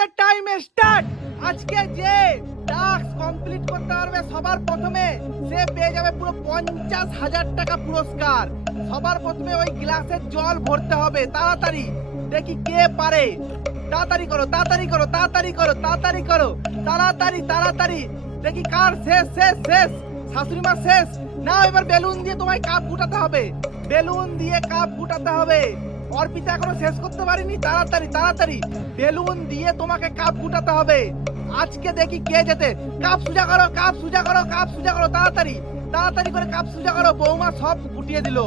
আমাদের time start আজকে যে টাস্ক কমপ্লিট করতে পারবে সবার প্রথমে সে পেয়ে যাবে পুরো পঞ্চাশ হাজার টাকা পুরস্কার। সবার প্রথমে ওই গ্লাসের জল ভরতে হবে, তাড়াতাড়ি। দেখি কে পারে। তাড়াতাড়ি করো তাড়াতাড়ি করো তাড়াতাড়ি করো তাড়াতাড়ি করো। তাড়াতাড়ি তাড়াতাড়ি। দেখি কার শেষ শেষ শেষ। শাশুড়ি মা শেষ। না এবার বেলুন দিয়ে তোমায় কাপ ফুটাতে হবে। বেলুন দিয়ে কাপ ফুটাতে হবে। অর্পিতা এখনও শেষ করতে পারিনি। তাড়াতাড়ি তাড়াতাড়ি। বেলুন দিয়ে তোমাকে কাপ ফুটাতে হবে। আজকে দেখি কে যেতে। কাপ সুজা করো, কাপ সুজা করো, কাপ সুজা করো, তাড়াতাড়ি। তাড়াতাড়ি করে কাপ সুজা করো, বৌমা সব ফুটিয়ে দিল।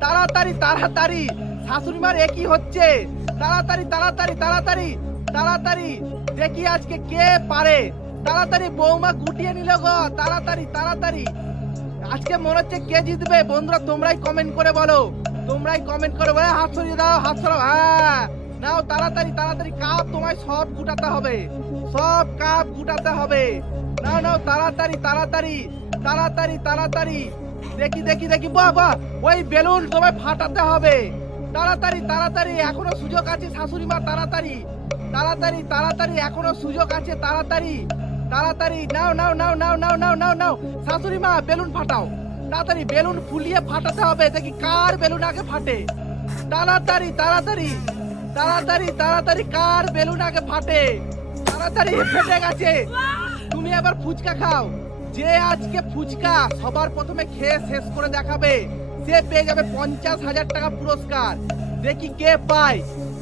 তাড়াতাড়ি তাড়াতাড়ি। শাশুড়ি মার একই হচ্ছে? তাড়াতাড়ি তাড়াতাড়ি তাড়াতাড়ি তাড়াতাড়ি। দেখি আজকে কে পারে। তাড়াতাড়ি বৌমা গুটিয়ে নিল গো। তাড়াতাড়ি তাড়াতাড়ি। আজকে মনে হচ্ছে কে জিতবে। বন্ধুরা, তোমরাই কমেন্ট করে বলো। তোমরাই কমেন্ট করে বলো হাত সরিয়ে দাও, হাত সরাও। হ্যাঁ নাও, তাড়াতাড়ি তাড়াতাড়ি কাপ তোমায় সব গুটাতে হবে। সব কাপ গুটাতে হবে। নাও নাও, তাড়াতাড়ি তাড়াতাড়ি তাড়াতাড়ি তাড়াতাড়ি। দেখি দেখি দেখি, বাহ বাহ, ওই বেলুন তোমায় ফাটাতে হবে। তাড়াতাড়ি তাড়াতাড়ি, এখনও সুযোগ আছে শাশুড়ি মা, তাড়াতাড়ি। তাড়াতাড়ি তাড়াতাড়ি, এখনও সুযোগ আছে, তাড়াতাড়ি। তাড়াতাড়ি, নাও নাও নাও নাও নাও নাও নাও নাও, শাশুড়ি মা, বেলুন ফাটাও। তাড়াতাড়ি বেলুন ফুলিয়ে ফাটাতে হবে। দেখি কার বেলুন আগে ফাটে? তাড়াতাড়ি তাড়াতাড়ি তাড়াতাড়ি তাড়াতাড়ি, কার বেলুন আগে ফাটে? তাড়াতাড়ি, ফেটে গেছে। তুমি আবার ফুচকা খাও। যে আজকে ফুচকা সবার প্রথমে খেয়ে শেষ করে দেখাবে, সে পেয়ে যাবে পঞ্চাশ হাজার টাকা পুরস্কার। দেখি কে পায়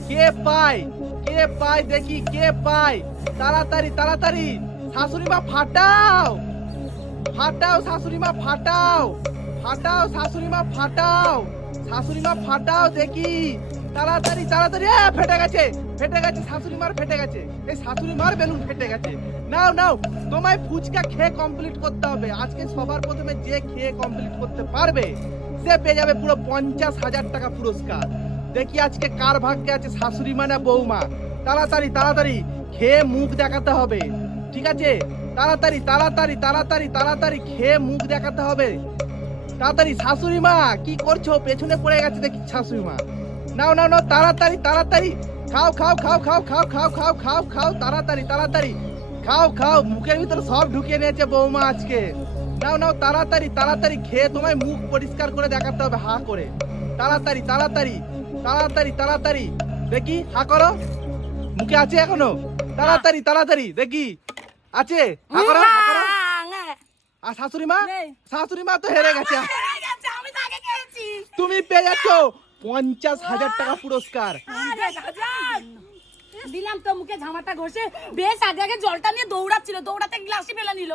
কে পায় কে পায়, দেখি কে পায়। তাড়াতাড়ি তাড়াতাড়ি শাশুড়ি মা ফাটাও! ফাটাও শাশুড়ি মা ফাটাও। ফাটাও শাশুড়ি মা ফাটাও। শাশুড়ি মা ফাটাও দেখি। তাড়াতাড়ি তাড়াতাড়ি এ, ফেটে গেছে। ফেটে গেছে শাশুড়ি মার ফেটে গেছে। এই শাশুড়ি মার বেলুন ফেটে গেছে। নাও নাও তোমায় ফুচকা খেয়ে কমপ্লিট করতে হবে। আজকে সবার প্রথমে যে খেয়ে কমপ্লিট করতে পারবে সে পেয়ে যাবে পুরো পঞ্চাশ হাজার টাকা পুরস্কার। দেখি আজকে কার ভাগ্যে আছে শাশুড়ি মা না বৌমা। তাড়াতাড়ি তাড়াতাড়ি খেয়ে মুখ দেখাতে হবে। ঠিক আছে? তাড়াতাড়ি তাড়াতাড়ি তাড়াতাড়ি তাড়াতাড়ি খেয়ে মুখ দেখাতে হবে। তাড়াতাড়ি, শাশুড়ি মা, কি করছ? পেছনে পড়ে গেছে দেখি শাশুড়ি মা। নাও নাও নাও, তাড়াতাড়ি তাড়াতাড়ি। খাও খাও খাও খাও খাও খাও খাও খাও খাও, তাড়াতাড়ি তাড়াতাড়ি। খাও খাও, মুখের ভিতরে সব ঢুকিয়ে নিয়েছে বৌমা আজকে। নাও নাও, তাড়াতাড়ি তাড়াতাড়ি খেয়ে তোমায় মুখ পরিষ্কার করে দেখাতে হবে, হা করে। তাড়াতাড়ি তাড়াতাড়ি তাড়াতাড়ি তাড়াতাড়ি। দেখি, হা করো। মুখে আছে এখনও? তাড়াতাড়ি তাড়াতাড়ি, দেখি। আছে আর শাশুড়ি মা। শাশুড়ি মা তো হেরে গেছে। তুমি পেয়ে যাচ্ছ পঞ্চাশ হাজার টাকা পুরস্কার। দিলাম তো মুখে ঝামাটা ঘষে। বেশ আগে আগে জলটা নিয়ে দৌড়াচ্ছিল দৌড়াতে গ্লাসই ফেলে নিল।